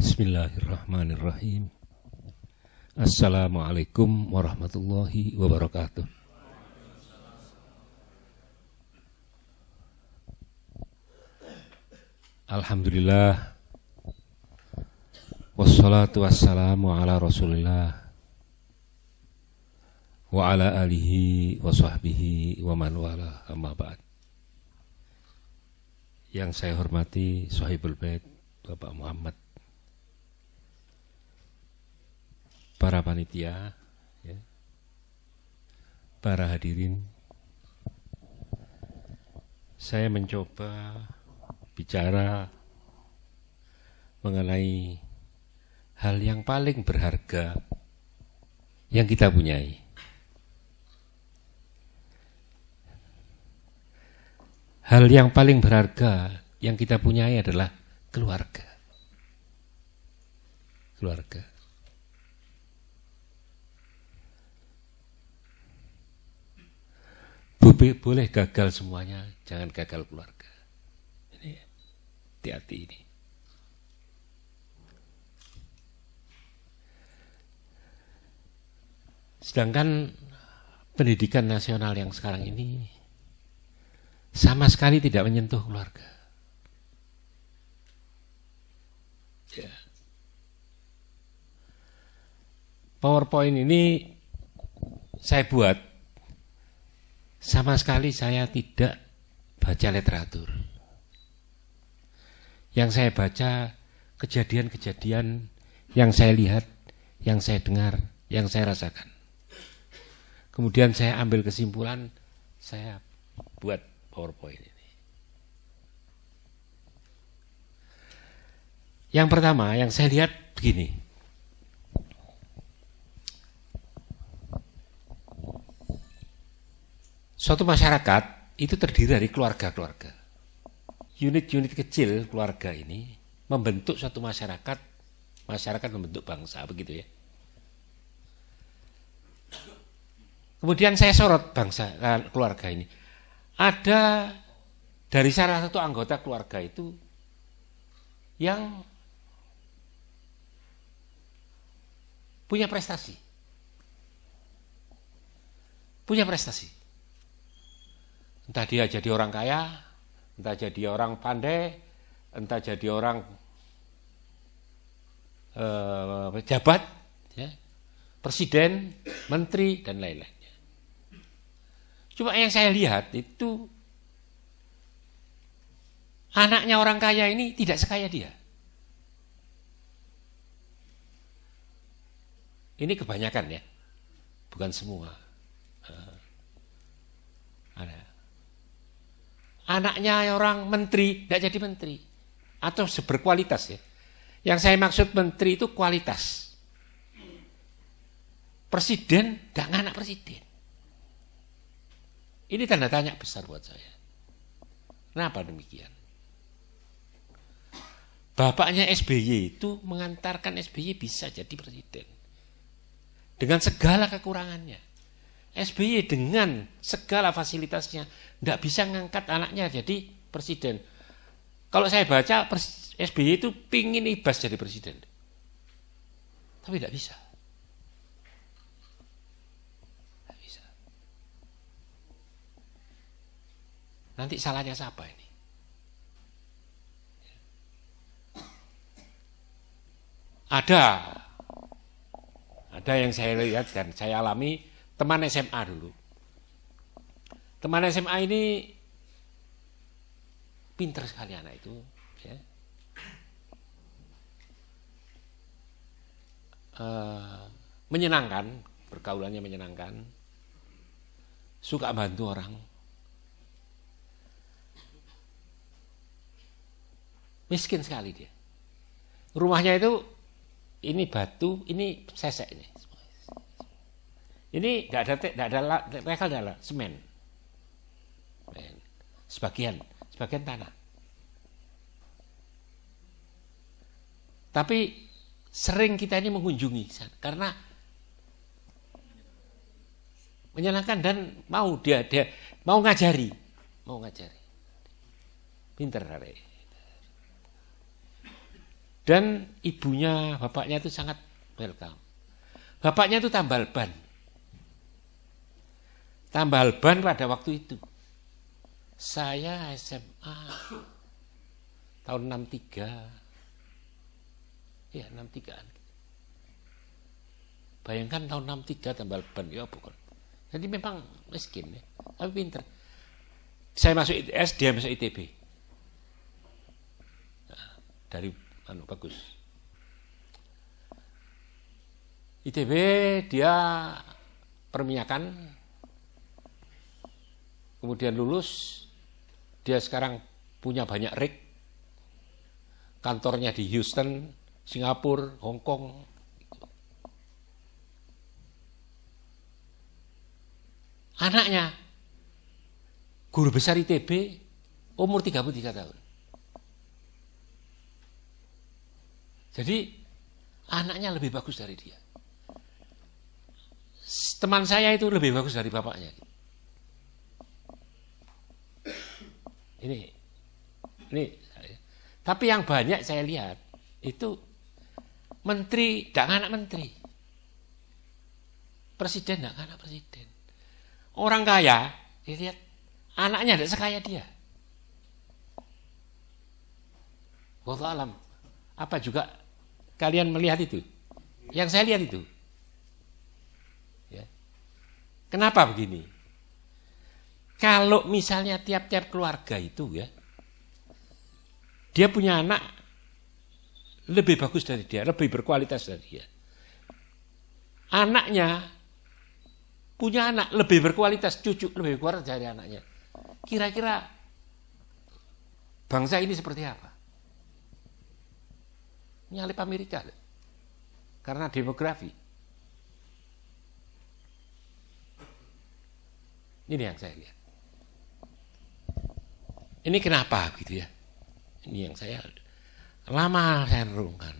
Bismillahirrahmanirrahim. Assalamualaikum warahmatullahi wabarakatuh. Alhamdulillah. Wassalatu wassalamu ala Rasulillah wa ala alihi wa sahbihi wa man wala, amma ba'd. Yang saya hormati Sohibul Bait Bapak Muhammad, para panitia, ya, para hadirin, saya mencoba bicara mengenai hal yang paling berharga yang kita punyai. Hal yang paling berharga yang kita punyai adalah keluarga. Keluarga. Boleh gagal semuanya, jangan gagal keluarga. Ini hati-hati ini. Sedangkan pendidikan nasional yang sekarang ini sama sekali tidak menyentuh keluarga. Ya. PowerPoint ini saya buat, sama sekali saya tidak baca literatur. Yang saya baca kejadian-kejadian yang saya lihat, yang saya dengar, yang saya rasakan. Kemudian saya ambil kesimpulan, saya buat PowerPoint ini. Yang pertama yang saya lihat begini. Suatu masyarakat itu terdiri dari keluarga-keluarga. Unit-unit kecil keluarga ini membentuk suatu masyarakat, masyarakat membentuk bangsa, begitu ya. Kemudian saya sorot keluarga ini. Ada dari salah satu anggota keluarga itu yang punya prestasi. Punya prestasi. Entah dia jadi orang kaya, entah jadi orang pandai, entah jadi orang pejabat, ya, presiden, menteri, dan lain-lainnya. Cuma yang saya lihat itu anaknya orang kaya ini tidak sekaya dia. Ini kebanyakan ya, bukan semua. Ada. Anaknya orang menteri tidak jadi menteri atau berkualitas ya. Yang saya maksud menteri itu kualitas. Presiden tidak anak presiden. Ini tanda tanya besar buat saya. Kenapa demikian? Bapaknya SBY itu mengantarkan SBY bisa jadi presiden. Dengan segala kekurangannya. SBY dengan segala fasilitasnya tidak bisa ngangkat anaknya jadi presiden. Kalau saya baca SBY itu pingin Ibas jadi presiden. Tapi tidak bisa. Tidak bisa. Nanti salahnya siapa ini? Ada yang saya lihat dan saya alami, teman SMA dulu. Teman SMA ini pintar sekali anak itu, ya. Menyenangkan, pergaulannya menyenangkan, suka bantu orang. Miskin sekali dia. Rumahnya itu ini batu, ini sesek ini. Ini tidak ada semen. Sebagian tanah. Tapi sering kita ini mengunjungi karena menyenangkan dan mau dia mau ngajari. Pinter hari. Dan ibunya, bapaknya itu sangat welcome. Bapaknya itu tambal ban. Tambal ban pada waktu itu. Saya SMA tahun 63. Ya, 63-an. Bayangkan tahun 63 tambal ban, ya bukan. Jadi memang miskin ya, tapi pinter. Saya masuk ITS, dia masuk ITB. Nah, dari bagus. ITB dia perminyakan, kemudian lulus, dia sekarang punya banyak rig, kantornya di Houston, Singapura, Hong Kong. Anaknya guru besar ITB, umur 33 tahun. Jadi anaknya lebih bagus dari dia. Teman saya itu lebih bagus dari bapaknya. Ini. Tapi yang banyak saya lihat itu menteri, tidak anak menteri. Presiden tidak anak presiden. Orang kaya, dilihat anaknya tidak sekaya dia. Wallahu alam. Apa juga kalian melihat itu? Yang saya lihat itu. Ya. Kenapa begini? Kalau misalnya tiap-tiap keluarga itu ya, dia punya anak lebih bagus dari dia, lebih berkualitas dari dia. Anaknya punya anak lebih berkualitas, cucu lebih berkualitas dari anaknya. Kira-kira bangsa ini seperti apa? Nyalip Amerika. Karena demografi. Ini yang saya lihat. Ini kenapa gitu ya? Ini yang saya lama saya renungkan.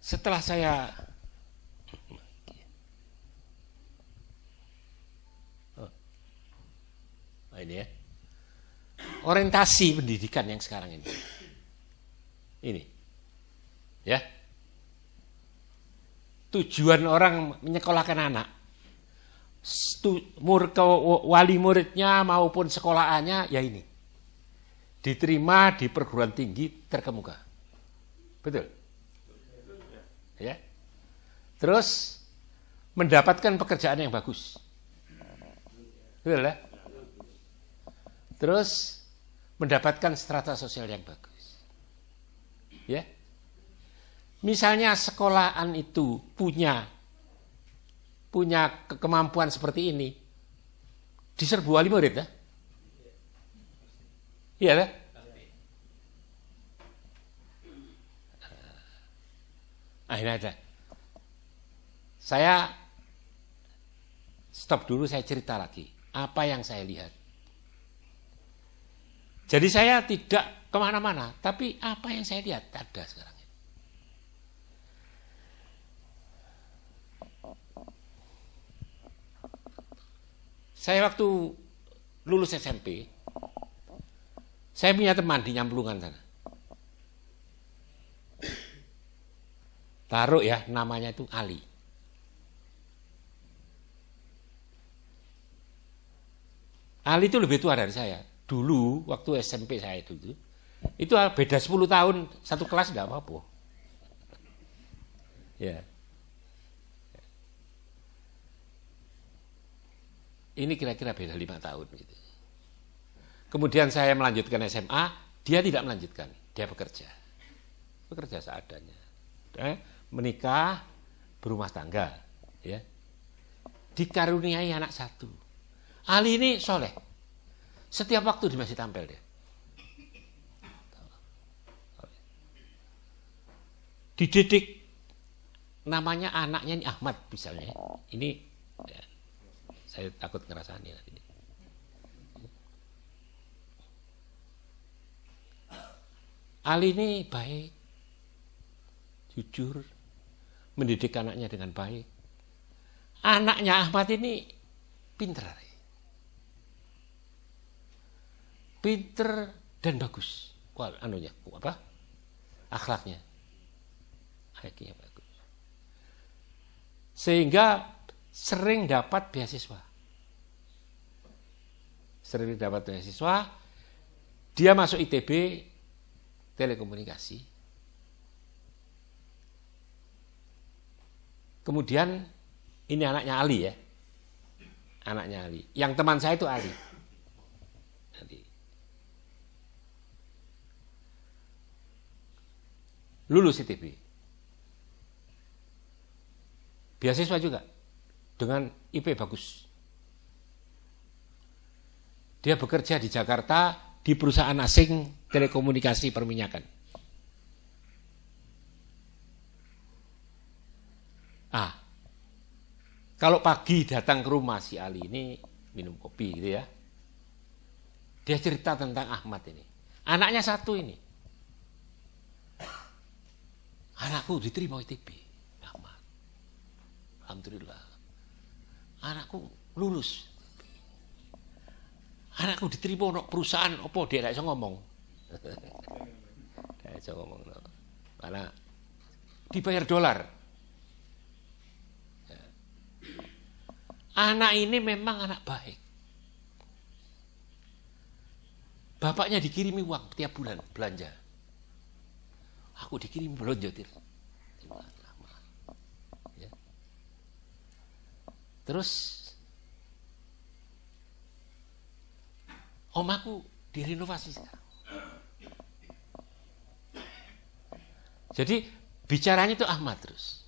Setelah saya ini ya, orientasi pendidikan yang sekarang ini ya, tujuan orang menyekolahkan anak, wali muridnya maupun sekolahannya ya ini, diterima di perguruan tinggi terkemuka, betul ya, terus mendapatkan pekerjaan yang bagus, betul ya. Terus mendapatkan strata sosial yang bagus. Ya. Misalnya sekolahan itu punya kemampuan seperti ini, diserbu wali murid ya? Iya kan? Akhirnya ada. Saya stop dulu, saya cerita lagi. Apa yang saya lihat. Jadi saya tidak kemana-mana, tapi apa yang saya lihat ada sekarang. Saya waktu lulus SMP, saya punya teman di Nyamplungan sana. Taruh ya, namanya itu Ali. Ali itu lebih tua dari saya. Dulu waktu SMP saya itu beda 10 tahun satu kelas enggak apa-apa. Ya. Ini kira-kira beda 5 tahun gitu. Kemudian saya melanjutkan SMA, dia tidak melanjutkan, dia bekerja. Bekerja seadanya. Menikah, berumah tangga, ya. Dikaruniai anak satu. Ali ini soleh. Setiap waktu dia masih tampil dia. Dididik, namanya anaknya ini Ahmad misalnya. Ini ya, saya takut ngerasain nanti. Ali ini baik, jujur, mendidik anaknya dengan baik. Anaknya Ahmad ini pinter dan bagus anunya apa? Akhlaknya. IQ-nya bagus. Sehingga sering dapat beasiswa. Dia masuk ITB telekomunikasi. Kemudian ini anaknya Ali ya. Anaknya Ali. Yang teman saya itu Ali. Lulus ITB. Beasiswa juga dengan IP bagus. Dia bekerja di Jakarta di perusahaan asing telekomunikasi perminyakan. Kalau pagi datang ke rumah si Ali ini minum kopi gitu ya. Dia cerita tentang Ahmad ini. Anaknya satu ini. Anakku diterima ITB. Ahmad. Alhamdulillah. Anakku lulus. Anakku diterima untuk perusahaan apa dia tidak bisa ngomong. Tidak bisa ngomong. Karena dibayar dolar. Anak ini memang anak baik. Bapaknya dikirimi uang tiap bulan belanja. Aku dikirim belanja. Ya. Terus omaku direnovasi sekarang. Jadi bicaranya itu Ahmad terus.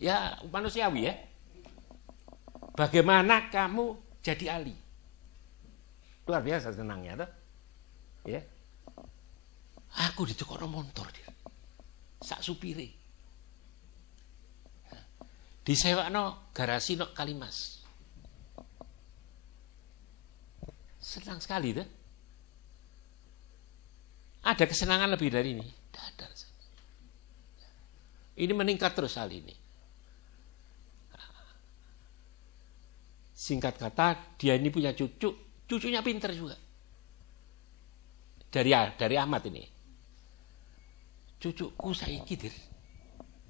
Ya manusiawi ya. Bagaimana kamu jadi Ali? Luar biasa senangnya tuh. Ya. Aku ditukono motor dia. Sak supire. Disewakno garasi nok Kalimas. Senang sekali tuh. Ada kesenangan lebih dari ini? Tidak ada. Ini meningkat terus hal ini. Singkat kata, dia ini punya cucu, cucunya pinter juga. Dari Ahmad ini. Cucuku saiki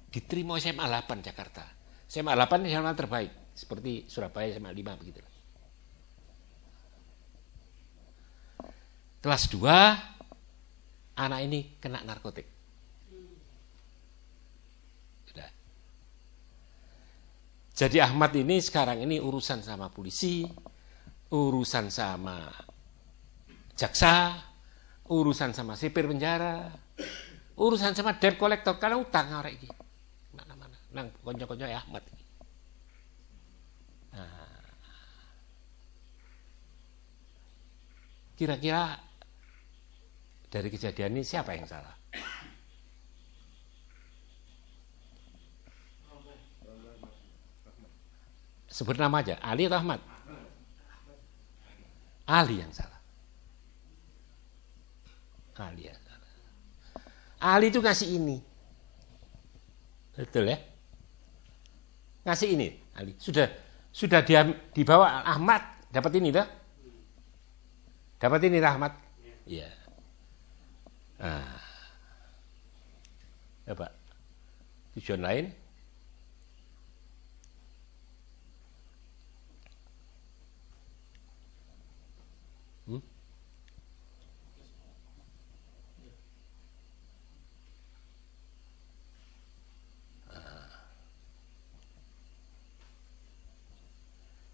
diterima SMA 8 Jakarta. SMA 8 SMA terbaik, seperti Surabaya SMA 5 begitu. Kelas 2, anak ini kena narkotik. Jadi Ahmad ini sekarang ini urusan sama polisi, urusan sama jaksa, urusan sama sipir penjara, urusan sama debt collector karena utang orang ini. Mana-mana, nang konco-konco ya Ahmad. Nah, kira-kira dari kejadian ini siapa yang salah? Sebut nama aja, Ali atau Ahmad? Ali yang salah. Ali yang salah. Ali itu ngasih ini. Betul ya? Ngasih ini, Ali. Sudah dia dibawa Ahmad, dapat ini dah. Dapat ini Ahmad. Iya. Nah. Coba. Tujuan lain.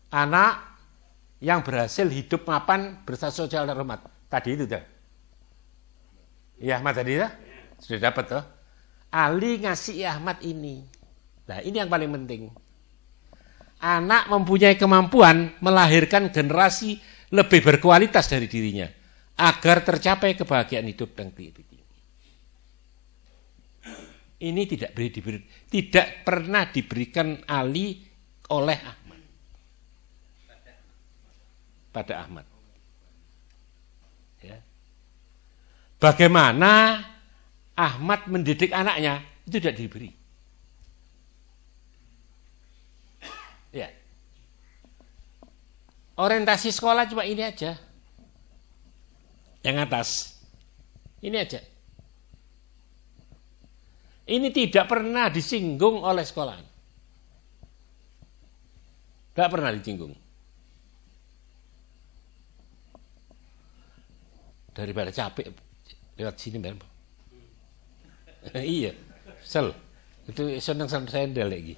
Anak yang berhasil hidup mapan bersatu sosial dan rahmat. Tadi itu dah. Ya Ahmad tadi dah. Sudah dapat toh. Ali ngasih Ahmad ini. Nah ini yang paling penting. Anak mempunyai kemampuan melahirkan generasi lebih berkualitas dari dirinya. Agar tercapai kebahagiaan hidup dan kehidupan. Ini tidak pernah diberikan Ali oleh Ahmad. Pada Ahmad. Ya. Bagaimana Ahmad mendidik anaknya itu tidak diberi. Ya. Orientasi sekolah cuma ini aja. Yang atas. Ini aja. Ini tidak pernah disinggung oleh sekolah. Tidak pernah disinggung. Daripada capek lewat sini, Mbak. Iya, sel. Itu seneng sendal lagi.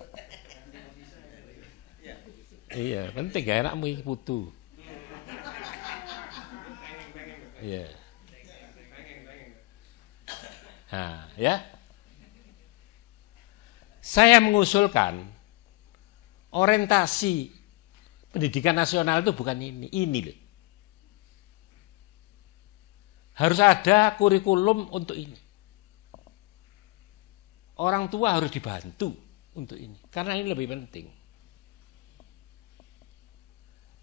Iya, penting gak enak mui putu. Iya. Nah, ya. Saya mengusulkan orientasi pendidikan nasional itu bukan ini loh. Harus ada kurikulum untuk ini. Orang tua harus dibantu untuk ini, karena ini lebih penting.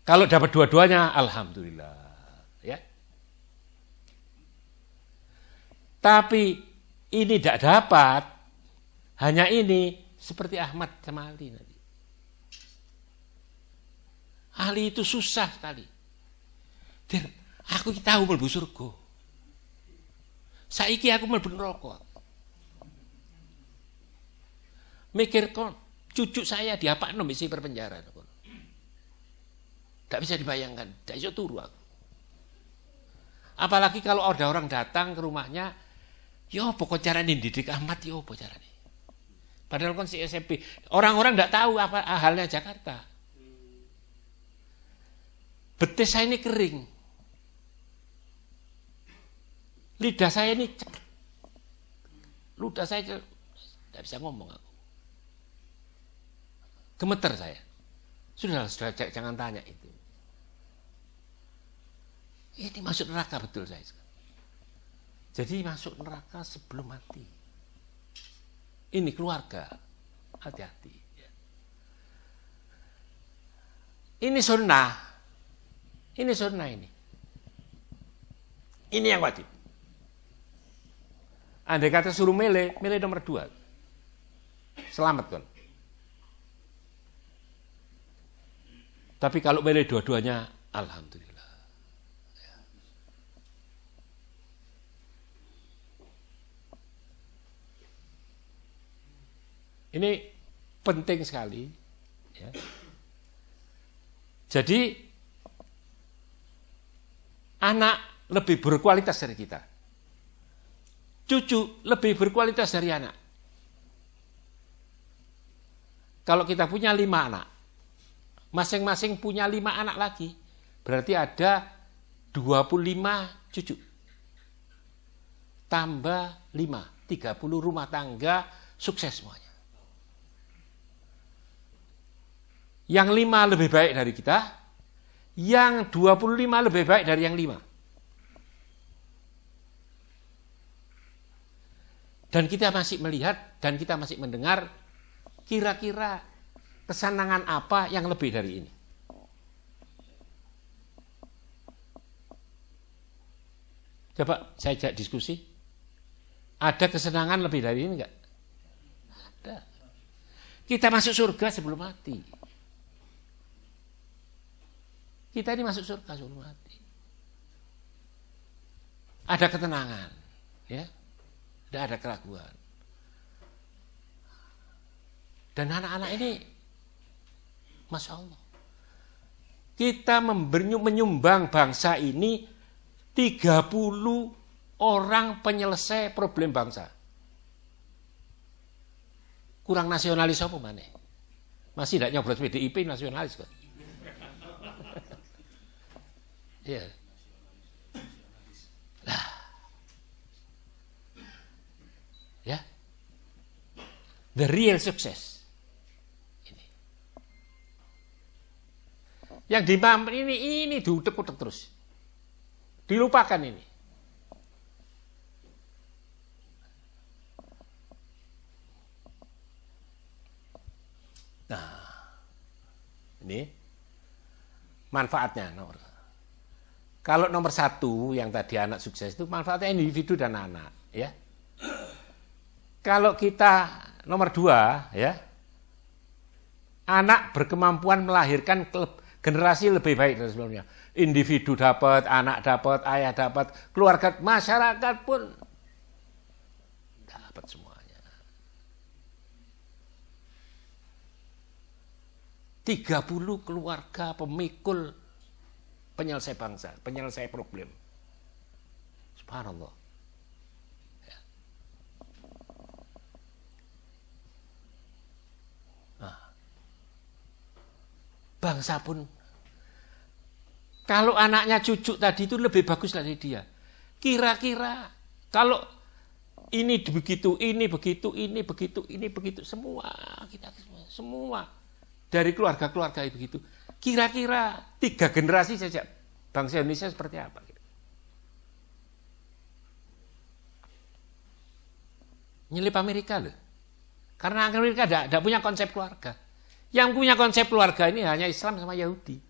Kalau dapat dua-duanya, alhamdulillah, ya. Tapi ini tidak dapat, hanya ini seperti Ahmad sama Ali nanti. Ali itu susah sekali. Dir, aku tahu mlebu surga. Saiki aku mlebu neraka. Mikir kon, cucu saya diapakno mesti berpenjara. Tidak bisa dibayangkan, tidak bisa turu aku. Apalagi kalau ada orang datang ke rumahnya, yo pokok carane didik Ahmad, yo pokok carane. Padahal kan si SMP, orang-orang tidak tahu apa halnya Jakarta. Betis saya ini kering. Lidah saya ini cekak. Ludah saya tidak bisa ngomong aku. Gemeter saya. Sudah, jangan tanya itu. Ini masuk neraka betul saya. Jadi masuk neraka sebelum mati. Ini keluarga. Hati-hati. Ini sunnah. Ini sunnah ini. Ini yang wajib. Andai kata suruh milih nomor 2. Selamat kan. Tapi kalau milih dua-duanya, alhamdulillah. Ini penting sekali. Ya. Jadi anak lebih berkualitas dari kita. Cucu lebih berkualitas dari anak. Kalau kita punya 5 anak, masing-masing punya 5 anak lagi, berarti ada 25 cucu. Tambah 5, 30 rumah tangga sukses semuanya. Yang 5 lebih baik dari kita, yang 25 lebih baik dari yang 5. Dan kita masih melihat dan kita masih mendengar kira-kira kesenangan apa yang lebih dari ini. Coba saya ajak diskusi. Ada kesenangan lebih dari ini enggak? Ada. Kita masuk surga sebelum mati. Kita ini masuk surga sebelum mati. Ada ketenangan, ya. Tidak ada keraguan. Dan anak-anak ini, Masya Allah, kita menyumbang bangsa ini 30 orang penyelesai problem bangsa. Kurang nasionalis apa mana? Masih tidak nyoblos PDIP nasionalis kan? Ya. Lah. Ya. The real success. Ini. Yang dimampu ini diutek-utek terus. Dilupakan ini. Nah. Ini manfaatnya nomor. Kalau nomor 1 yang tadi anak sukses itu manfaatnya individu dan anak, ya. Kalau kita nomor 2, ya, anak berkemampuan melahirkan generasi lebih baik dari sebelumnya. Individu dapat, anak dapat, ayah dapat, keluarga, masyarakat pun dapat semuanya. 30 keluarga pemikul penyelesai bangsa, penyelesai problem. Subhanallah. Ya. Nah, bangsa pun, kalau anaknya cucu tadi itu lebih bagus dari dia. Kira-kira kalau ini begitu, ini begitu, ini begitu, ini begitu, semua kita semua dari keluarga-keluarga begitu. Kira-kira 3 generasi saja bangsa Indonesia seperti apa? Nyelip Amerika loh. Karena Amerika tidak punya konsep keluarga. Yang punya konsep keluarga ini hanya Islam sama Yahudi.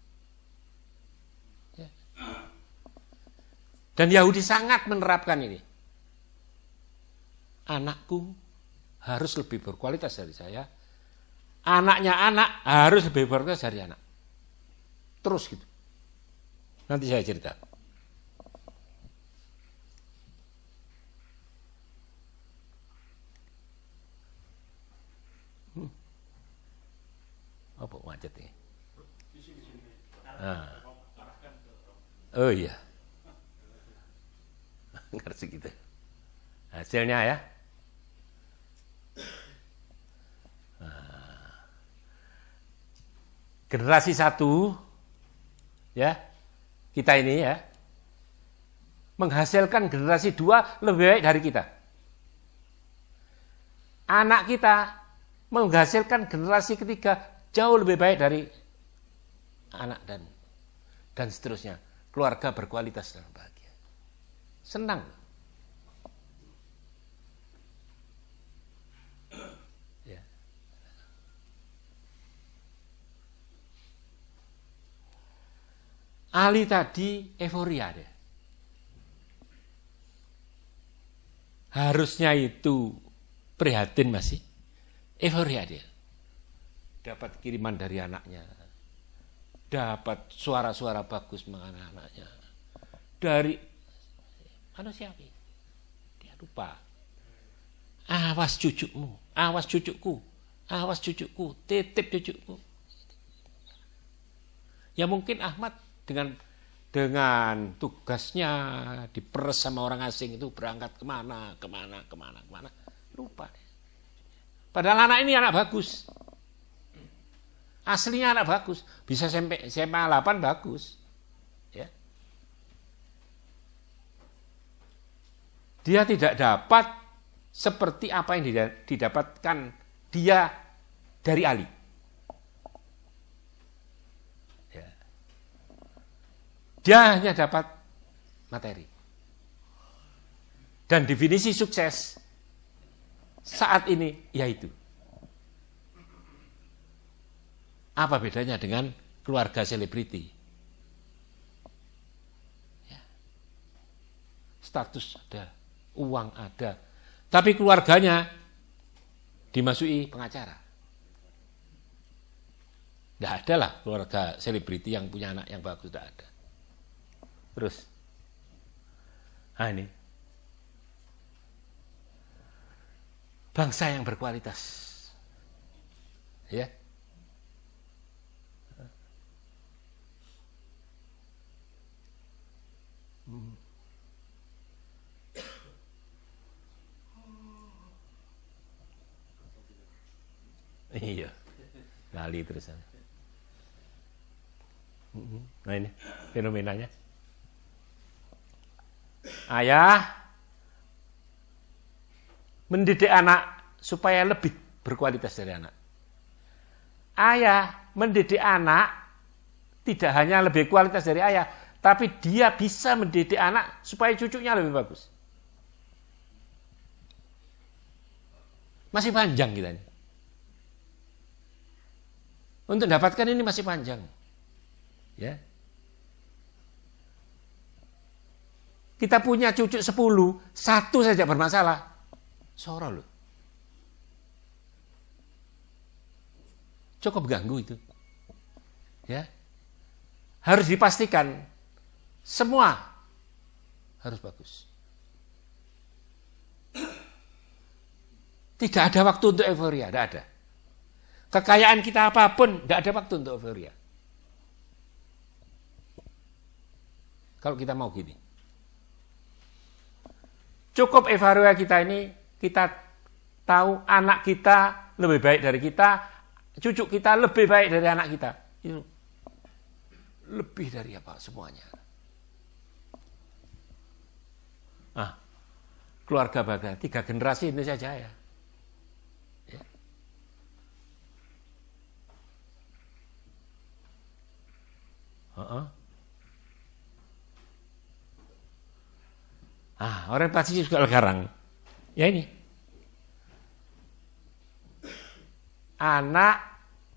Dan Yahudi sangat menerapkan ini. Anakku harus lebih berkualitas dari saya. Anaknya anak harus lebih berkualitas dari anak. Terus gitu. Nanti saya cerita. Apa macet ini? Nah. Oh iya. Ngerti gitu. Hasilnya ya. Nah. Generasi 1 ya, kita ini ya, menghasilkan generasi 2 lebih baik dari kita. Anak kita menghasilkan generasi ketiga jauh lebih baik dari anak dan seterusnya. Keluarga berkualitas dan bahagia. Senang. Ya. Ali tadi euforia deh. Harusnya itu prihatin masih. Euforia dia. Dapat kiriman dari anaknya. Dapat suara-suara bagus mengenai anaknya. Dari manusiawi. Dia lupa. Awas cucumu, awas cucuku, awas cucuku, titip cucuku. Ya mungkin Ahmad dengan tugasnya diperes sama orang asing itu berangkat kemana, lupa. Padahal anak ini anak bagus. Aslinya anak bagus, bisa sampai SMA 8 bagus. Ya. Dia tidak dapat seperti apa yang didapatkan dia dari Ali. Ya. Dia hanya dapat materi. Dan definisi sukses saat ini yaitu apa bedanya dengan keluarga selebriti? Ya. Status ada, uang ada, tapi keluarganya dimasuki pengacara. Tidak ada lah keluarga selebriti yang punya anak yang bagus, tidak ada. Terus, nah ini bangsa yang berkualitas, ya. Iya, lali terus. Nah ini fenomenanya. Ayah mendidik anak supaya lebih berkualitas dari anak. Ayah mendidik anak tidak hanya lebih kualitas dari ayah, tapi dia bisa mendidik anak supaya cucunya lebih bagus. Masih panjang kita ini. Untuk dapatkan ini masih panjang. Ya. Kita punya cucu 10, 1 saja bermasalah. Soro loh. Cukup ganggu itu. Ya. Harus dipastikan Semua harus bagus. Tidak ada waktu untuk euforia, tidak ada. Kekayaan kita apapun, tidak ada waktu untuk euforia. Kalau kita mau gini. Cukup euforia kita ini, kita tahu anak kita lebih baik dari kita, cucu kita lebih baik dari anak kita. Itu lebih dari apa semuanya. Nah, keluarga bangga, 3 generasi Indonesia Jaya. Ya. Orientasi juga sekarang. Ya ini. Anak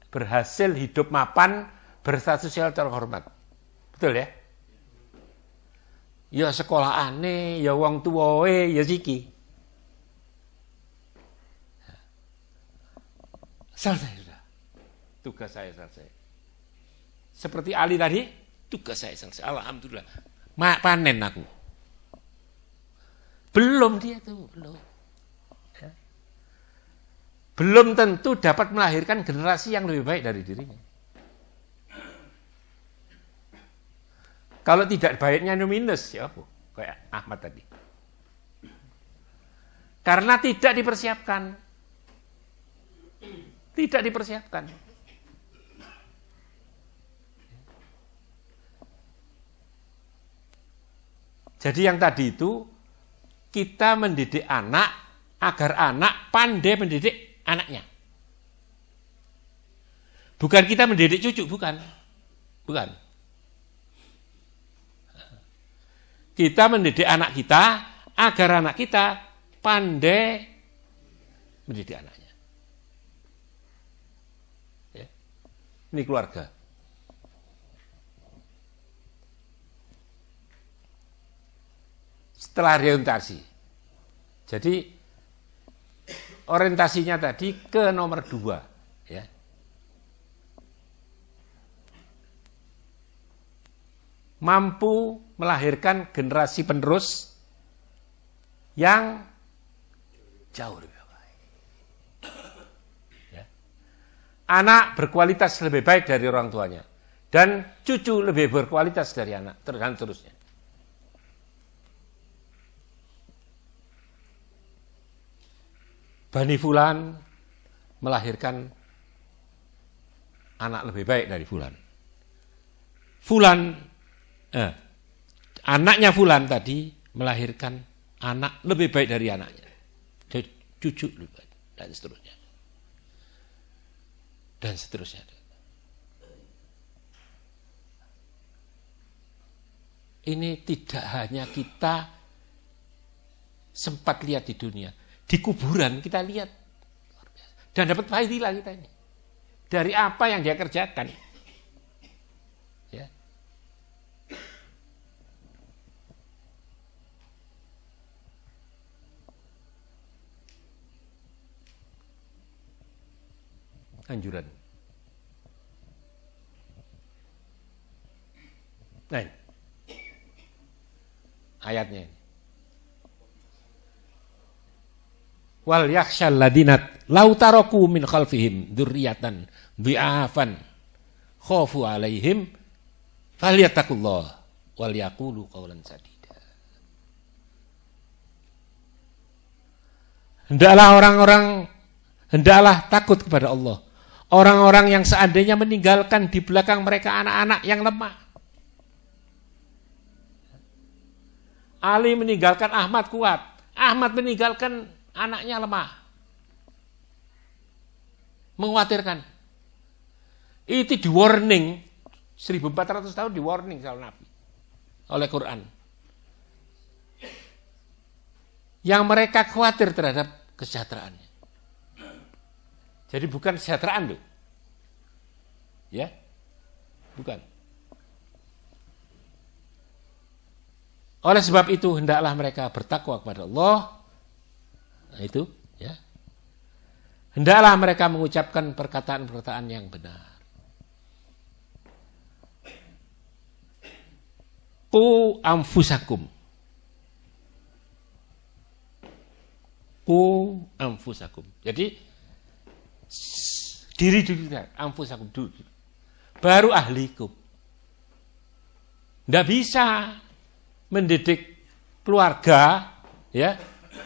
berhasil hidup mapan, berstatus sosial terhormat. Betul ya? Ya sekolah aneh, ya wong tuwae, ya siki. Selesai sudah. Tugas saya selesai. Seperti Ali tadi, tugas saya selesai. Alhamdulillah. Panen aku. Belum dia tuh, belum. Ya. Belum tentu dapat melahirkan generasi yang lebih baik dari dirinya. Kalau tidak baiknya minus, ya apa? Kayak Ahmad tadi. Karena tidak dipersiapkan. Tidak dipersiapkan. Jadi yang tadi itu, kita mendidik anak agar anak pandai mendidik anaknya. Bukan kita mendidik cucu, bukan. Bukan. Kita mendidik anak kita agar anak kita pandai mendidik anaknya. Ya. Ini keluarga. Setelah orientasi. Jadi orientasinya tadi ke nomor 2. Ya. Mampu melahirkan generasi penerus yang jauh lebih baik. Ya. Anak berkualitas lebih baik dari orang tuanya. Dan cucu lebih berkualitas dari anak. Dan terusnya. Bani Fulan melahirkan anak lebih baik dari Fulan. Anaknya Fulan tadi melahirkan anak lebih baik dari anaknya. Cucu lebih baik, dan seterusnya. Dan seterusnya. Ini tidak hanya kita sempat lihat di dunia. Di kuburan kita lihat. Dan dapat fadilah kita ini. Dari apa yang dia kerjakan. Ya. Anjuran. Nah, ayatnya ini. Wal yakhshal ladinat lau taraku min khalfihim dzurriyyatan dhi'afan khafu alaihim falyattaqullah wal yaqulu qawlan sadida. Hendaklah takut kepada Allah. Orang-orang yang seandainya meninggalkan di belakang mereka anak-anak yang lemah. Ali meninggalkan Ahmad kuat. Ahmad meninggalkan anaknya lemah. Mengkhawatirkan. Itu di warning. 1400 tahun di warning sama Nabi. Oleh Quran. Yang mereka khawatir terhadap kesejahteraannya. Jadi bukan kesejahteraan loh. Ya. Bukan. Oleh sebab itu hendaklah mereka bertakwa kepada Allah. Nah itu, ya. Hendaklah mereka mengucapkan perkataan-perkataan yang benar. Ku anfusakum. Ku anfusakum. Jadi diri dulu, anfusakum dulu. Baru ahlikum. Tidak bisa mendidik keluarga ya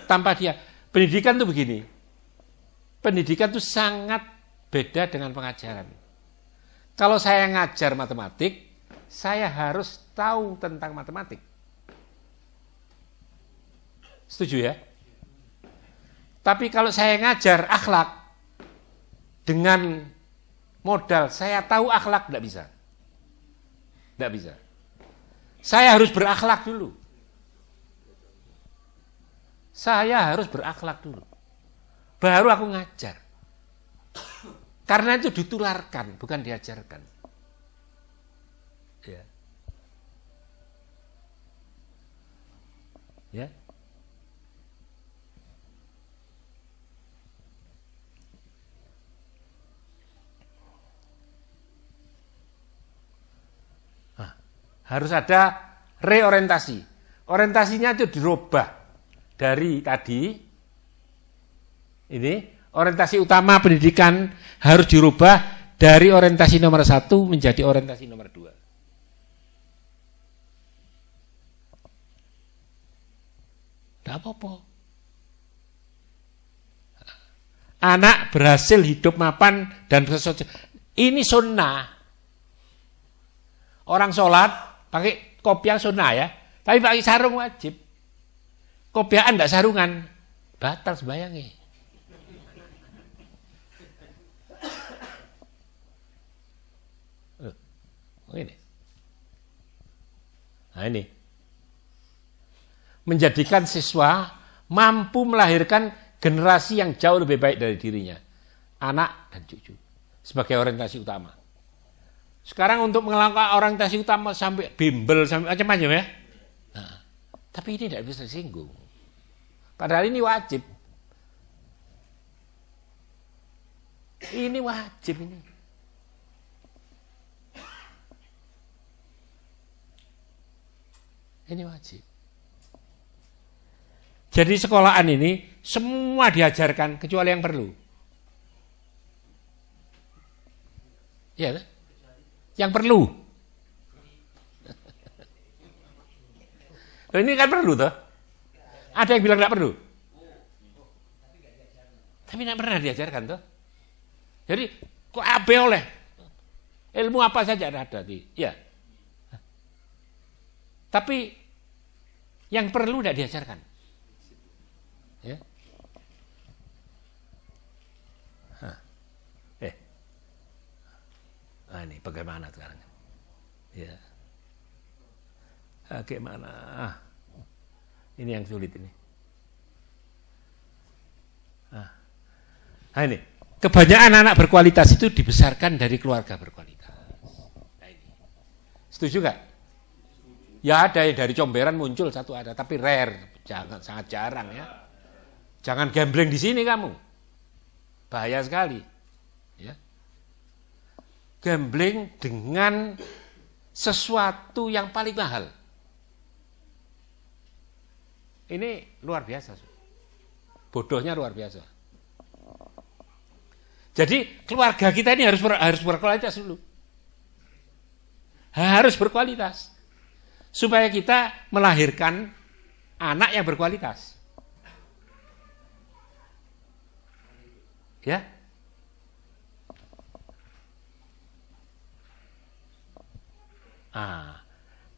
tanpa dia. Pendidikan itu begini. Pendidikan itu sangat beda dengan pengajaran. Kalau saya ngajar matematik, saya harus tahu tentang matematik. Setuju ya? Tapi kalau saya ngajar akhlak dengan modal saya tahu akhlak, tidak bisa. Tidak bisa. Saya harus berakhlak dulu. Saya harus berakhlak dulu. Baru aku ngajar. Karena itu ditularkan, bukan diajarkan. Ya. Ya. Harus ada reorientasi. Orientasinya itu dirubah dari tadi. Ini orientasi utama pendidikan harus dirubah dari orientasi nomor 1 menjadi orientasi nomor 2. Tidak apa-apa. Anak berhasil hidup mapan dan bersosial. Ini sunnah. Orang sholat pakai kopiah sunnah ya, tapi pakai sarung wajib. Kopiahan enggak sarungan, batal sembayangnya. Ini. Nah ini. Menjadikan siswa mampu melahirkan generasi yang jauh lebih baik dari dirinya. Anak dan cucu. Sebagai orientasi utama. Sekarang untuk melakukan orientasi utama sampai bimbel, sampai macam-macam ya. Nah, tapi ini tidak bisa disinggung. Padahal ini wajib. Ini wajib ini. Ini wajib. Jadi sekolahan ini semua diajarkan kecuali yang perlu. Ya, yang perlu. Ini kan perlu toh. Ada yang bilang tidak perlu. Tapi tidak pernah diajarkan toh. Jadi kok abe oleh ilmu apa saja ada di. Ya. Tapi yang perlu tidak diajarkan. Ya. Nah ini bagaimana sekarang? Ya. Bagaimana? Ini yang sulit ini. Nah ini. Kebanyakan anak berkualitas itu dibesarkan dari keluarga berkualitas. Nah ini. Setuju gak? Ya ada yang dari comberan muncul satu ada, tapi rare. Jangan, sangat jarang ya. Jangan gambling di sini kamu. Bahaya sekali. Ya. Gambling dengan sesuatu yang paling mahal. Ini luar biasa. Bodohnya luar biasa. Jadi keluarga kita ini harus berkualitas dulu. Harus berkualitas. Supaya kita melahirkan anak yang berkualitas. Ya.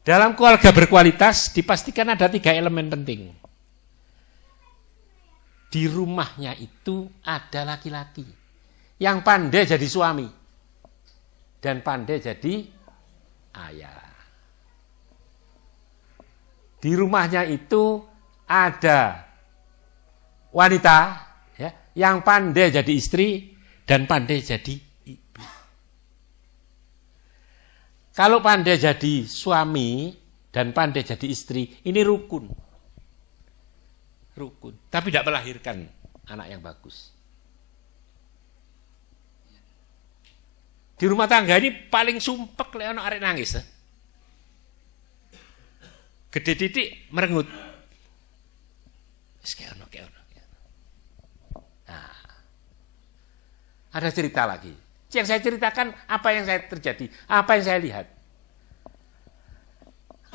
Dalam keluarga berkualitas dipastikan ada 3 elemen penting. Di rumahnya itu ada laki-laki yang pandai jadi suami dan pandai jadi ayah. Di rumahnya itu ada wanita ya, yang pandai jadi istri dan pandai jadi ibu. Kalau pandai jadi suami dan pandai jadi istri, ini rukun. Rukun, tapi tidak melahirkan anak yang bagus. Di rumah tangga ini paling sumpek lek ana arek nangis. Gede titik merengut. Nah, ada cerita lagi. Yang saya ceritakan apa yang saya terjadi, apa yang saya lihat.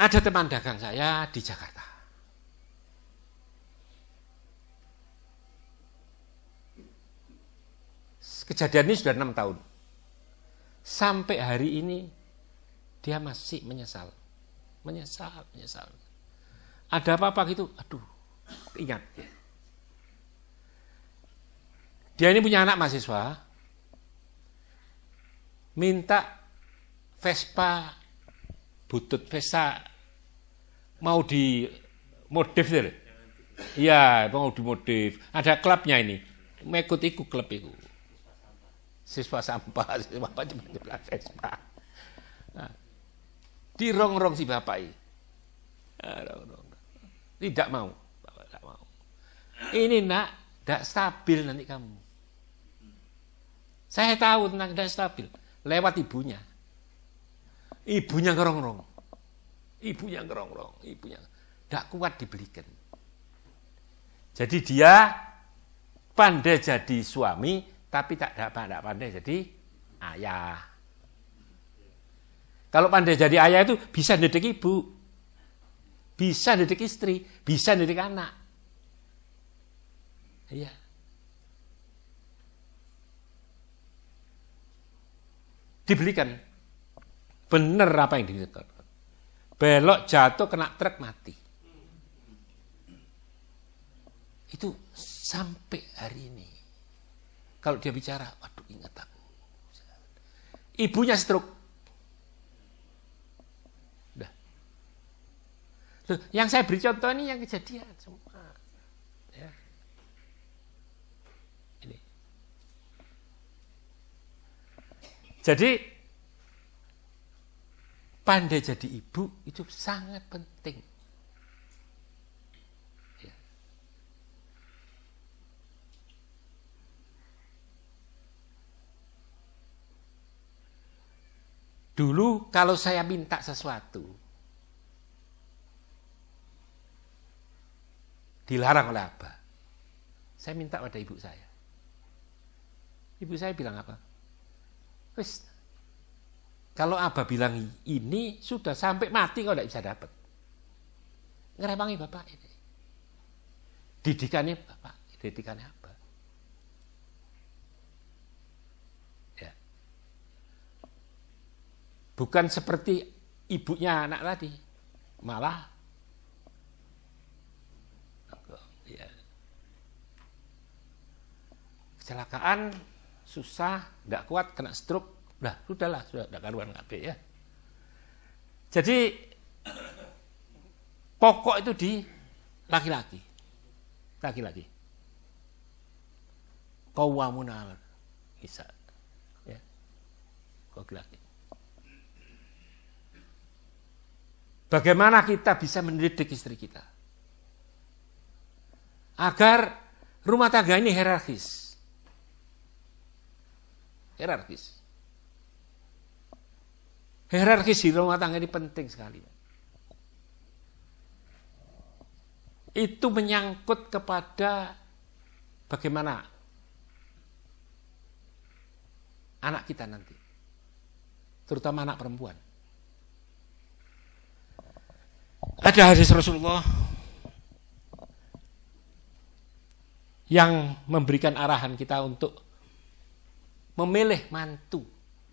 Ada teman dagang saya di Jakarta. Kejadian ini sudah 6 tahun. Sampai hari ini dia masih menyesal. Menyesal. Ada apa-apa gitu, aduh, ingat. Dia ini punya anak mahasiswa, minta Vespa, butut Vespa, mau dimodif. Iya, mau dimodif. Ada klubnya ini, ikut klub itu. Siswa sampah cuma Vespa. Nah, dirongrong si bapak ini. Tidak mau. Bapak tidak mau. Ini nak, tidak stabil nanti kamu. Saya tahu tentang tidak stabil. Lewat ibunya. Ibunya ngerongrong. Tidak kuat dibelikan. Jadi dia pandai jadi suami, tapi tidak pandai jadi ayah. Kalau pandai jadi ayah itu bisa didik ibu, bisa didik istri, bisa didik anak. Iya. Dibelikan. Benar apa yang dibelikan. Belok jatuh kena truk mati. Itu sampai hari ini. Kalau dia bicara, waduh ingat aku. Ibunya stroke. Udah. Loh, yang saya beri contoh ini yang kejadian semua. Ya. Ini. Jadi pandai jadi ibu itu sangat penting. Dulu kalau saya minta sesuatu, dilarang oleh abah. Saya minta pada ibu saya. Ibu saya bilang apa? Wis, kalau abah bilang ini, sudah sampai mati kau tidak bisa dapat. Ngeremangi bapak ini. Didikannya bapak, didikannya abah. Bukan seperti ibunya anak tadi, malah ya, kecelakaan, susah, tidak kuat, kena stroke, sudah tidak karuan kabeh ya. Jadi pokok itu di laki-laki. Qawwamuna bisa, ya, laki-laki. Bagaimana kita bisa mendidik istri kita agar rumah tangga ini hierarkis. Hierarkis di rumah tangga ini penting sekali. Itu menyangkut kepada bagaimana anak kita nanti, terutama anak perempuan. Ada hadis Rasulullah yang memberikan arahan kita untuk memilih mantu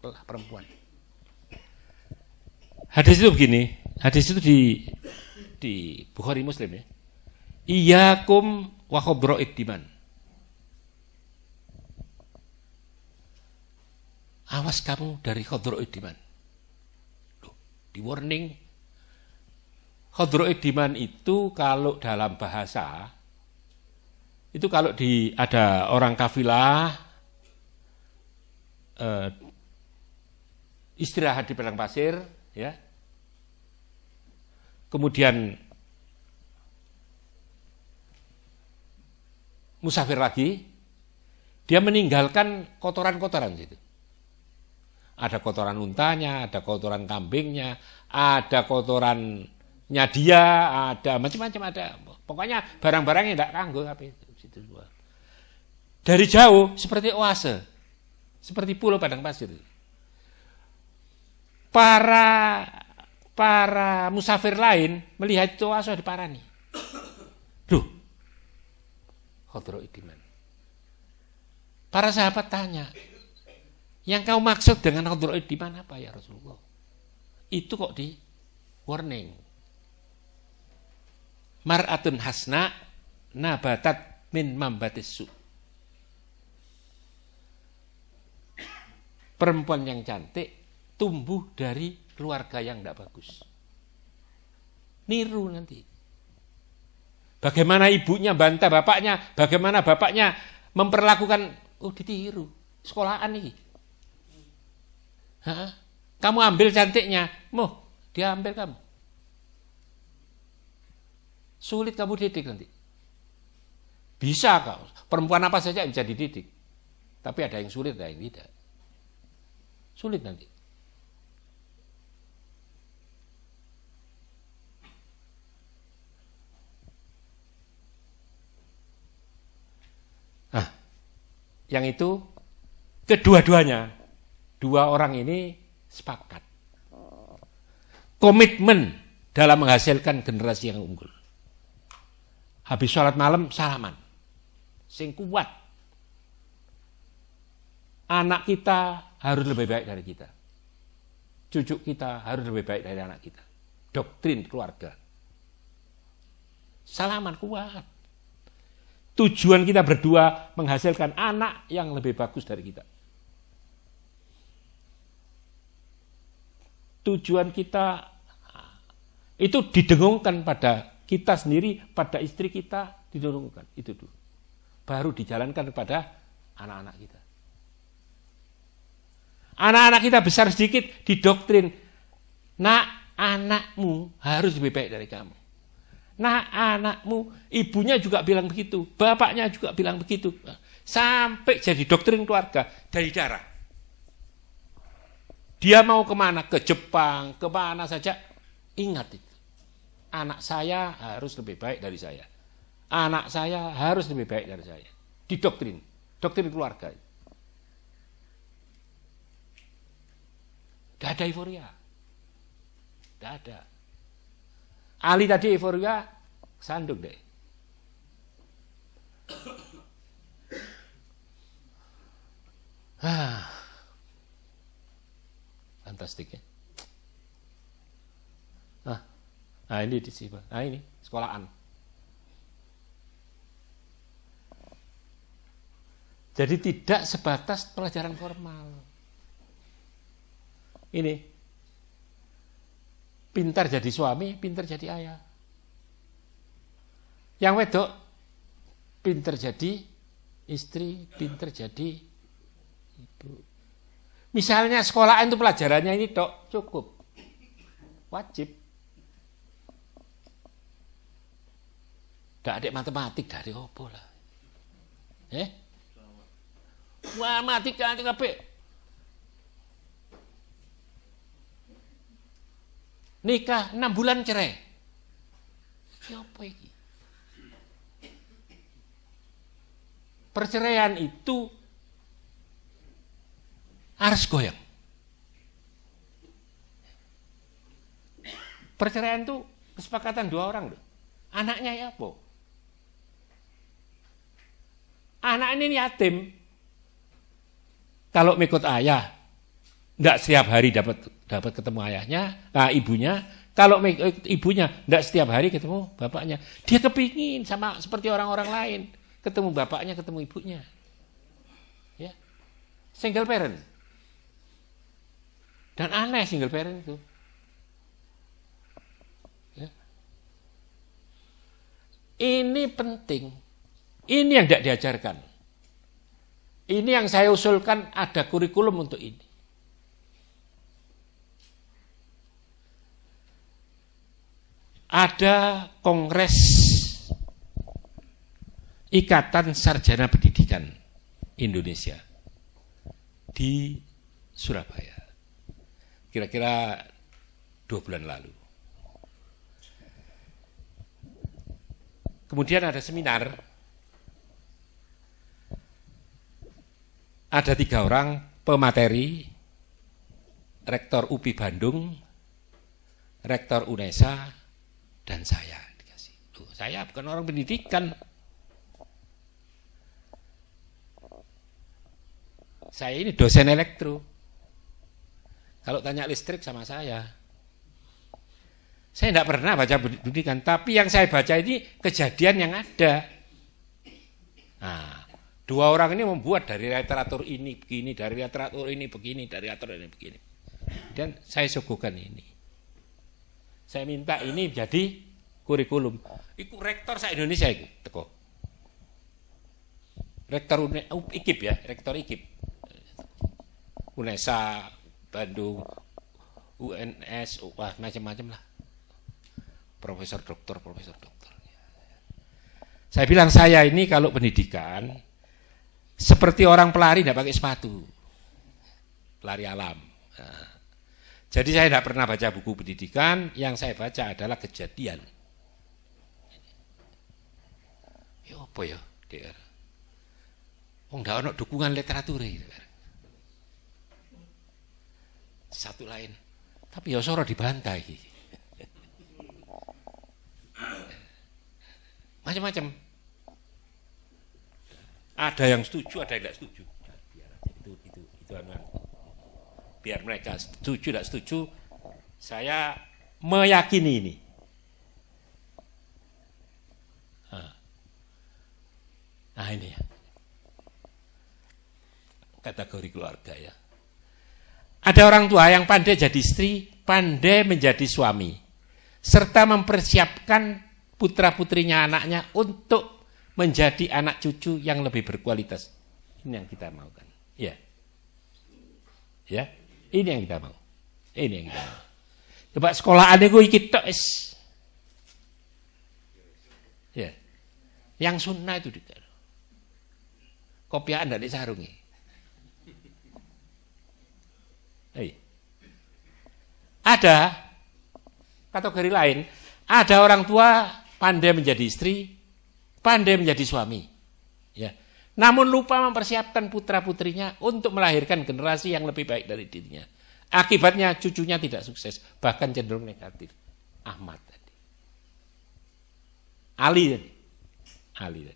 perempuan. Hadis itu begini, hadis itu di Bukhari Muslim ya. Iyyakum wa khadra'id diman. Awas kamu dari khadra'id diman. Di warning. Khadra'id diman itu kalau dalam bahasa, itu kalau ada orang kafilah istirahat di padang pasir, ya, kemudian musafir lagi, dia meninggalkan kotoran-kotoran situ. Ada kotoran untanya, ada kotoran kambingnya, ada kotoran Nyadia ada, macam-macam ada. Pokoknya barang-barang yang tidak kanggo HP itu. Dari jauh seperti oase, seperti pulau padang pasir. Para musafir lain melihat itu oase diparani. Loh, Khadra Idiman. Para sahabat tanya, yang kau maksud dengan Khadra Idiman apa ya Rasulullah? Itu kok di warning. Mar'atun hasna nabatat min mambatis su. Perempuan yang cantik tumbuh dari keluarga yang tidak bagus. Niru nanti. Bagaimana ibunya bantah bapaknya, bagaimana bapaknya memperlakukan, ditiru. Sekolahan ini. Kamu ambil cantiknya, dia ambil kamu. Sulit kamu didik nanti. Bisa kau, perempuan apa saja bisa dididik. Tapi ada yang sulit, ada yang tidak. Sulit nanti. Yang itu kedua-duanya, dua orang ini sepakat. Komitmen dalam menghasilkan generasi yang unggul. Habis sholat malam, salaman. Sing kuat. Anak kita harus lebih baik dari kita. Cucu kita harus lebih baik dari anak kita. Doktrin keluarga. Salaman kuat. Tujuan kita berdua menghasilkan anak yang lebih bagus dari kita. Tujuan kita itu didengungkan pada kita sendiri, pada istri kita didengungkan. Itu dulu. Baru dijalankan kepada anak-anak kita. Anak-anak kita besar sedikit didoktrin. Nak, anakmu harus lebih baik dari kamu. Nah, anakmu, ibunya juga bilang begitu, bapaknya juga bilang begitu. Sampai jadi doktrin keluarga dari darah. Dia mau kemana? Ke Jepang, kemana saja. Ingat itu. Anak saya harus lebih baik dari saya. Anak saya harus lebih baik dari saya. Didoktrin. Doktrin keluarga. Tidak ada euforia. Tidak ada. Ali tadi euforia, sanduk deh. Fantastik ya. Nah ini di sini. Nah ini sekolahan. Jadi tidak sebatas pelajaran formal. Ini. Pintar jadi suami, pintar jadi ayah. Yang wedok, pintar jadi istri, pintar jadi ibu. Misalnya sekolahan itu pelajarannya ini tok, cukup. Wajib. Tidak ada matematik dari opo lah. Wah, matematika itu kabeh. Nikah 6 bulan cerai. Apa ini? Perceraian itu harus goyang. Perceraian itu kesepakatan 2 orang loh. Anaknya ya apa? Anak ini yatim. Kalau mengikut ayah, enggak setiap hari dapat ketemu ayahnya, ibunya. Kalau ibunya enggak setiap hari ketemu bapaknya. Dia kepingin sama seperti orang-orang lain, ketemu bapaknya, ketemu ibunya. Ya. Single parent. Dan aneh single parent itu. Ya. Ini penting. Ini yang tidak diajarkan. Ini yang saya usulkan, ada kurikulum untuk ini. Ada Kongres Ikatan Sarjana Pendidikan Indonesia di Surabaya. Kira-kira 2 bulan lalu. Kemudian ada seminar. Ada 3 orang pemateri, Rektor UPI Bandung, Rektor UNESA, dan saya. Loh, saya bukan orang pendidikan. Saya ini dosen elektro. Kalau tanya listrik sama saya. Saya tidak pernah baca pendidikan, tapi yang saya baca ini kejadian yang ada. Nah, 2 orang ini membuat dari literatur ini begini, dari literatur ini begini, dari literatur ini begini. Dan saya suguhkan ini. Saya minta ini jadi kurikulum. Iku rektor sa Indonesia itu teko. Rektor IKIP ya, rektor IKIP. UNESA, Bandung, UNS, wah macam-macam lah. Profesor doktor. Saya bilang saya ini kalau pendidikan seperti orang pelari tidak pakai sepatu, pelari alam. Nah, jadi saya tidak pernah baca buku pendidikan, yang saya baca adalah kejadian. Ya apa ya, DR? Oh, nggak ada dukungan literatur gitu. Satu lain, tapi ya soro dibantai. Macam-macam. Ada yang setuju, ada yang tidak setuju. Biar mereka setuju, tidak setuju. Saya meyakini ini. Nah ini ya. Kategori keluarga ya. Ada orang tua yang pandai jadi istri, pandai menjadi suami, serta mempersiapkan putra-putrinya, anaknya untuk menjadi anak cucu yang lebih berkualitas. Ini yang kita maukan. Ya. Ya, ini yang kita mau. Ini yang kita mau. Coba sekolahan itu iki tok is. Ya. Yang sunnah itu dikira. Kopian ndak disarungi. Ada kategori lain, ada orang tua pandai menjadi istri, pandai menjadi suami. Ya. Namun lupa mempersiapkan putra-putrinya untuk melahirkan generasi yang lebih baik dari dirinya. Akibatnya cucunya tidak sukses, bahkan cenderung negatif. Ahmad tadi. Ali tadi.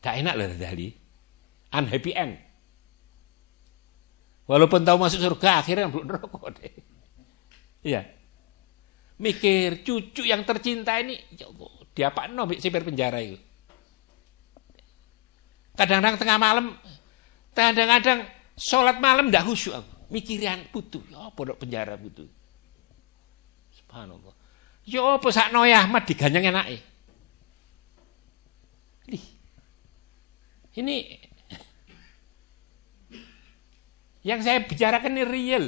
Tak enak loh tadi Ali. Unhappy end. Walaupun tahu masuk surga, akhirnya belum neraka deh. Iya. Mikir cucu yang tercinta ini, ya Allah, diapakno sipir penjara itu. Kadang-kadang tengah malam, kadang-kadang sholat malam ndak khusyuk aku. Mikiran putu, ya apa penjara putu. Subhanallah. Ya apa sak Noy Ahmad diganyang enake. Ini yang saya bicarakan ini real.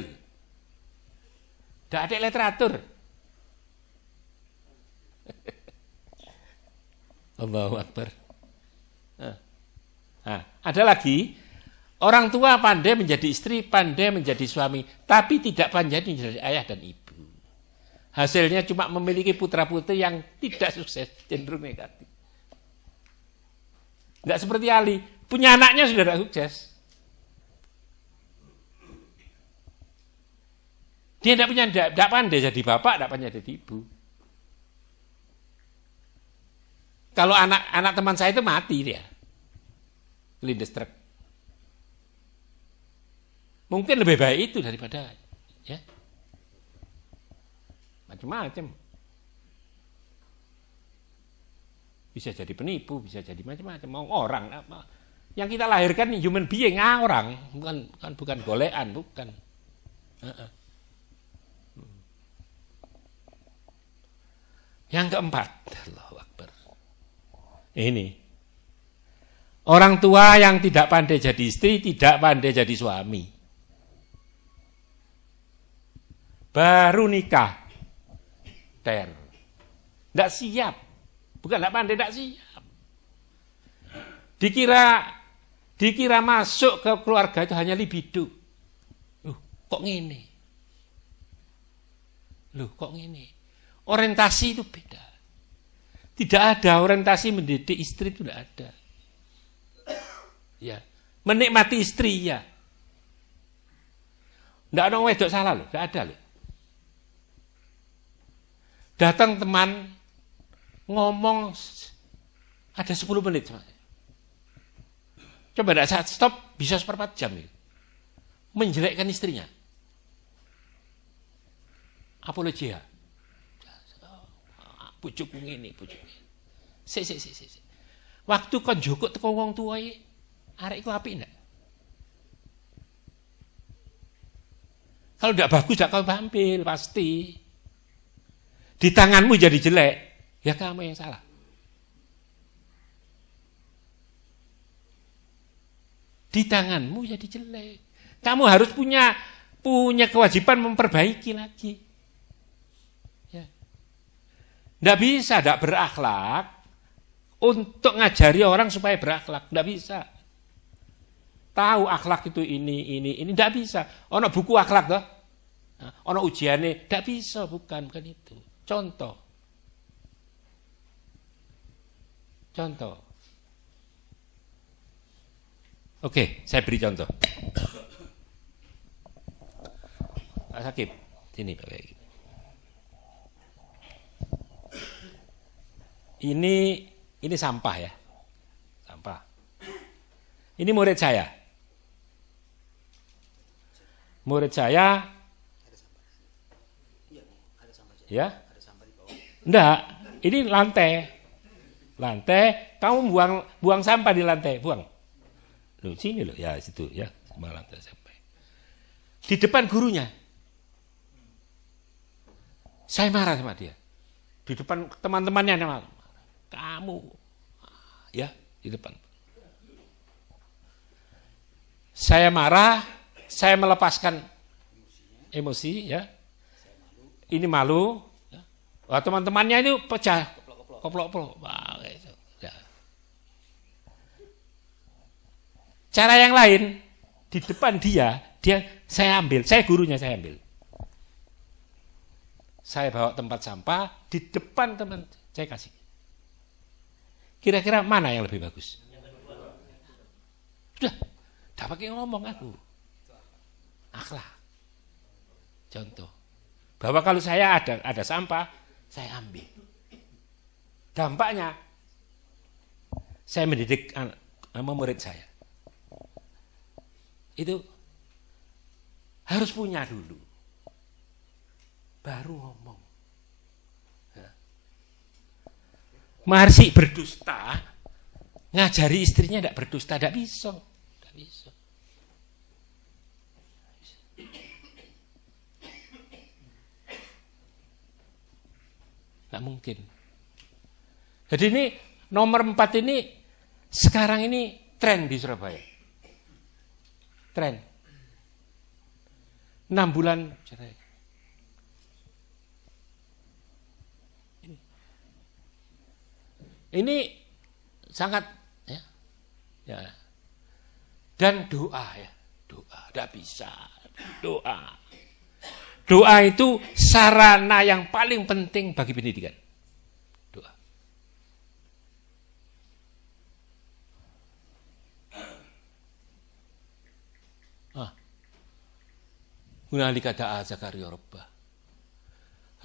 Tidak ada literatur. Allahu Akbar. Nah, ada lagi, orang tua pandai menjadi istri, pandai menjadi suami, tapi tidak pandai menjadi ayah dan ibu. Hasilnya cuma memiliki putra-putri yang tidak sukses, cenderung negatif. Tidak seperti Ali, punya anaknya sudah tidak sukses. Dia tidak pandai jadi bapak, tidak pandai jadi ibu. Kalau anak teman saya itu mati dia. Kelindes truk. Mungkin lebih baik itu daripada ya. Macam-macam. Bisa jadi penipu, bisa jadi macam-macam. Mau orang apa? Yang kita lahirkan human being, orang, bukan golekan, bukan. Yang keempat, Allahu Akbar. Ini. Orang tua yang tidak pandai jadi istri, tidak pandai jadi suami. Baru nikah. Tidak siap. Bukan tidak pandai, tidak siap. Dikira masuk ke keluarga itu hanya libido. Kok ngene? Kok ngene? Orientasi itu beda. Tidak ada orientasi mendidik istri, itu tidak ada. Ya, menikmati istri ya. Tidak ada wedok salah loh, tidak ada loh. Datang teman ngomong ada 10 menit. Coba tidak saat stop bisa 1/4 jam ya. Menjelekkan istrinya. Apologia. Pucuk ngene, pucuk. Sik. Waktu kon jokok teko wong tuwae, arek iku apik ndak? Kalau ndak bagus ndak kau tampil pasti. Di tanganmu jadi jelek, ya kamu yang salah. Di tanganmu jadi jelek. Kamu harus punya kewajiban memperbaiki lagi. Tidak bisa, tidak berakhlak untuk ngajari orang supaya berakhlak. Tidak bisa. Tahu akhlak itu ini. Tidak bisa. Ono buku akhlak toh. Ono ujiannya. Tidak bisa, bukan itu. Contoh. Oke, saya beri contoh. Pak Sakib, sini Pak Sakib. Ini sampah ya. Sampah. Ini murid saya. Ya. Enggak, ini lantai. Kamu buang sampah di lantai, buang. Loh, sini loh, ya situ ya, sama lantai sampai. Di depan gurunya. Saya marah sama dia. Di depan teman-temannya marah. Kamu ya di depan. Saya marah, saya melepaskan emosi ya. Ini malu. Ya. Wah, teman-temannya ini pecah, koplok-koplok. Ya. Cara yang lain di depan dia saya ambil, saya gurunya saya ambil. Saya bawa tempat sampah di depan teman saya kasih. Kira-kira mana yang lebih bagus? Sudah, tidak pakai ngomong aku. Akhlak. Contoh. Bahwa kalau saya ada sampah, saya ambil. Dampaknya, saya mendidik murid saya. Itu harus punya dulu. Baru ngomong. Maharishi berdusta, ngajari istrinya tidak berdusta, tidak bisa. Tidak mungkin. Jadi ini nomor 4 ini sekarang ini tren di Surabaya. Tren. 6 bulan cerai. Ini sangat ya. Dan doa ya, tidak bisa. Doa itu sarana yang paling penting bagi pendidikan. Doa. Hunalika da'a Zakaria rabbah.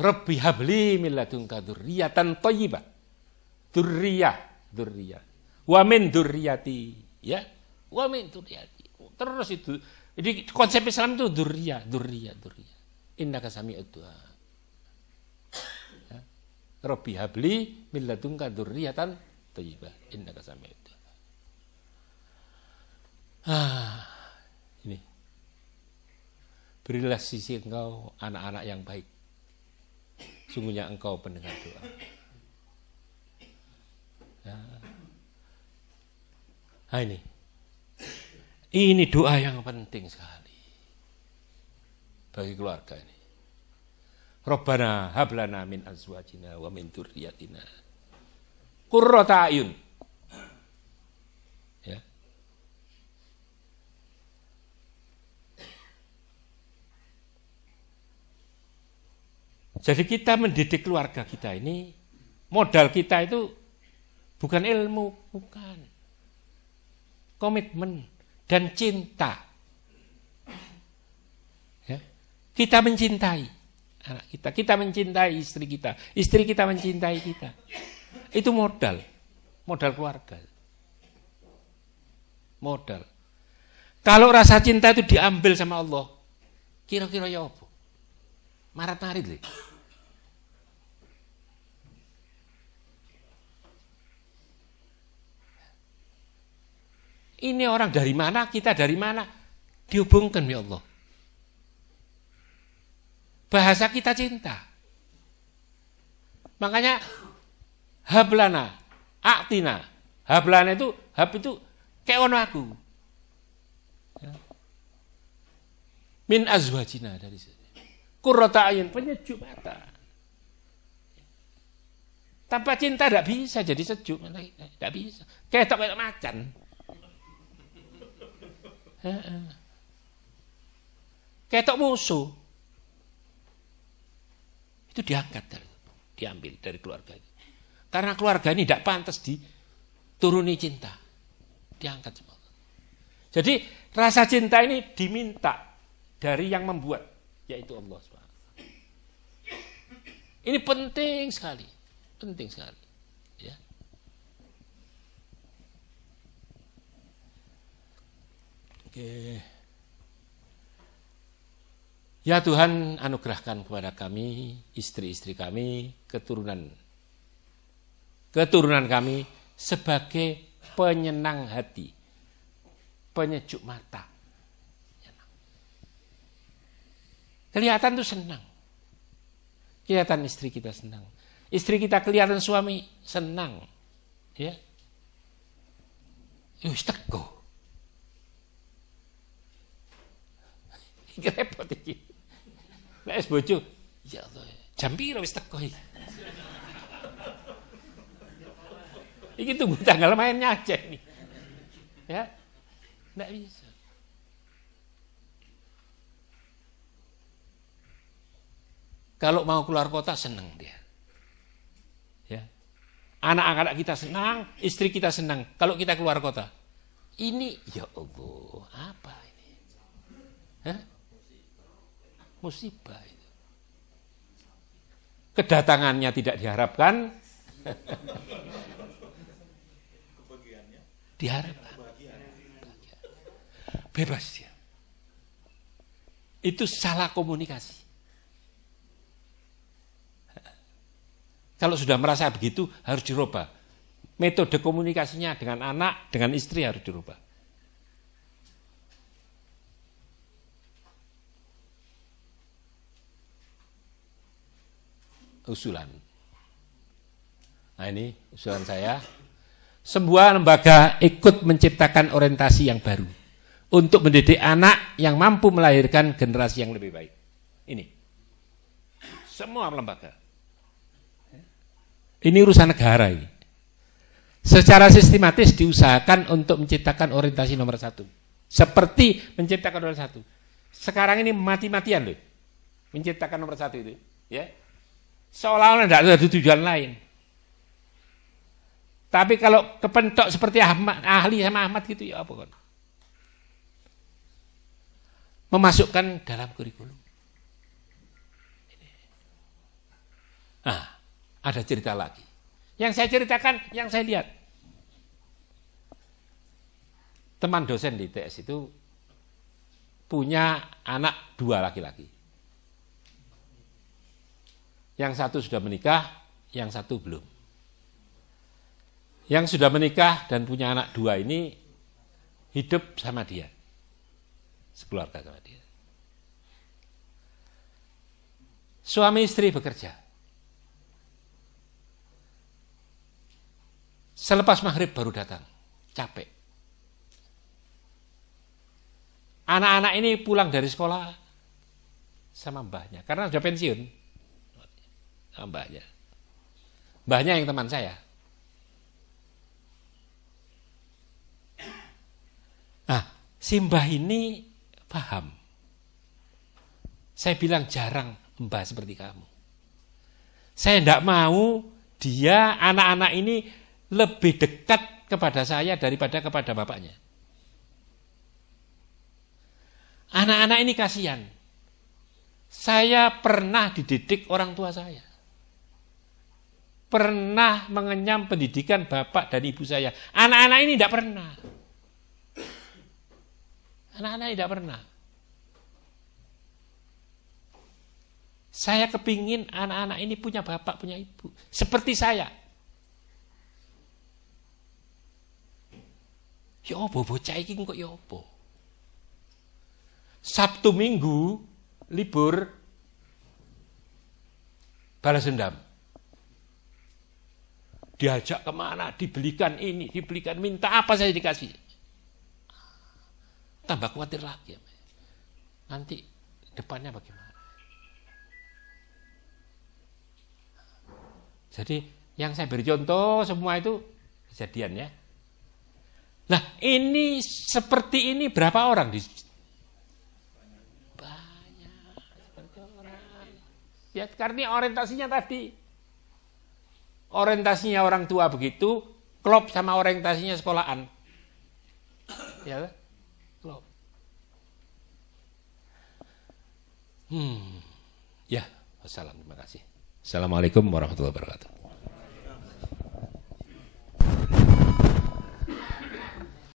Rabbi habli min ladunka dzurriyyatan thayyibah. Dzurriyyah. Wa min dzurriyyati, ya. Wa min dzurriyyati. Terus itu. Jadi konsep Islam itu dzurriyyah. Innaka sami'ud du'a. Ya. Rabbi habli min ladunka dzurriyyatan thayyibah. Innaka sami'ud du'a. Ini. Berilah sisi engkau anak-anak yang baik. Sungguhnya engkau pendengar doa. Ya. Nah, ini doa yang penting sekali bagi keluarga ini. Rabbana hablana min azwajina wa min dzurriyyatina qurrata a'yun. Ya. Jadi kita mendidik keluarga kita ini Modal kita itu bukan ilmu, bukan. Komitmen dan cinta. Ya. Kita mencintai anak kita mencintai istri kita mencintai kita. Itu modal keluarga. Modal. Kalau rasa cinta itu diambil sama Allah, kira-kira ya apa? Marat-marit deh. Ini orang dari mana, kita dari mana, dihubungkan ya Allah. Bahasa kita cinta. Makanya hablana, aktina. Hablana itu, hab itu kayak ono aku. Min azwajina dari sini. Qurrata ayun, penyejuk mata. Tanpa cinta tidak bisa jadi sejuk, tidak bisa. Kayak macan. Ketok musuh itu diambil dari keluarga itu. Karena keluarga ini tidak pantas dituruni cinta, diangkat semua. Jadi rasa cinta ini diminta dari yang membuat, yaitu Allah SWT. Ini penting sekali, ya. Ya Tuhan, anugerahkan kepada kami, istri-istri kami, keturunan kami sebagai penyenang hati, penyejuk mata. Kelihatan tuh senang. Kelihatan istri kita senang. Istri kita kelihatan suami senang. Ya. Wis teko. Iki repot iki. Nek bojo, ya Allah, jam piro wis teko iki. Iki tunggu tanggal mainnya aja nih. Ya. Enggak bisa. Kalau mau keluar kota senang dia. Ya. Anak-anak kita senang, istri kita senang kalau kita keluar kota. Ini ya Allah, apa ini? Hah? Musibah itu. Kedatangannya tidak diharapkan. Diharapkan. Bebas dia. Itu salah komunikasi. Kalau sudah merasa begitu harus dirubah. Metode komunikasinya dengan anak, dengan istri harus dirubah. Usulan. Nah ini usulan saya. Sebuah lembaga ikut menciptakan orientasi yang baru. Untuk mendidik anak yang mampu melahirkan generasi yang lebih baik. Ini. Semua lembaga. Ini urusan negara ini. Secara sistematis diusahakan untuk menciptakan orientasi nomor 1. Seperti menciptakan nomor 1. Sekarang ini mati-matian loh. Menciptakan nomor 1 itu. Ya. Seolah-olah tidak ada tujuan lain. Tapi kalau kepentok seperti ahli sama Ahmad gitu ya apa kan? Memasukkan dalam kurikulum. Ada cerita lagi. Yang saya ceritakan, yang saya lihat. Teman dosen di TS itu punya anak 2 laki-laki. Yang satu sudah menikah, yang satu belum. Yang sudah menikah dan punya anak 2 ini hidup sama dia. Sekeluarga sama dia. Suami istri bekerja. Selepas maghrib baru datang, capek. Anak-anak ini pulang dari sekolah sama mbahnya, karena sudah pensiun. Sama mbahnya. Mbahnya yang teman saya. Nah, si mbah ini paham. Saya bilang jarang mbah seperti kamu. Saya tidak mau dia anak-anak ini lebih dekat kepada saya daripada kepada bapaknya. Anak-anak ini kasihan. Saya pernah dididik orang tua saya. Pernah mengenyam pendidikan bapak dan ibu saya. Anak-anak ini tidak pernah. Anak-anak ini tidak pernah. Saya kepingin anak-anak ini punya bapak, punya ibu. Seperti saya. Ya apa bocah iki kok ya apa? Sabtu Minggu libur balas dendam. Diajak kemana, dibelikan ini, dibelikan, minta apa saja dikasih. Tambah khawatir lagi. Nanti depannya bagaimana? Jadi yang saya beri contoh semua itu kejadian ya. Nah ini seperti ini berapa orang? Banyak. Seperti orang. Ya karena orientasinya tadi. Orientasinya orang tua begitu, klop sama orientasinya sekolahan. Ya, klop. Ya, wassalam, terima kasih. Assalamualaikum warahmatullahi wabarakatuh.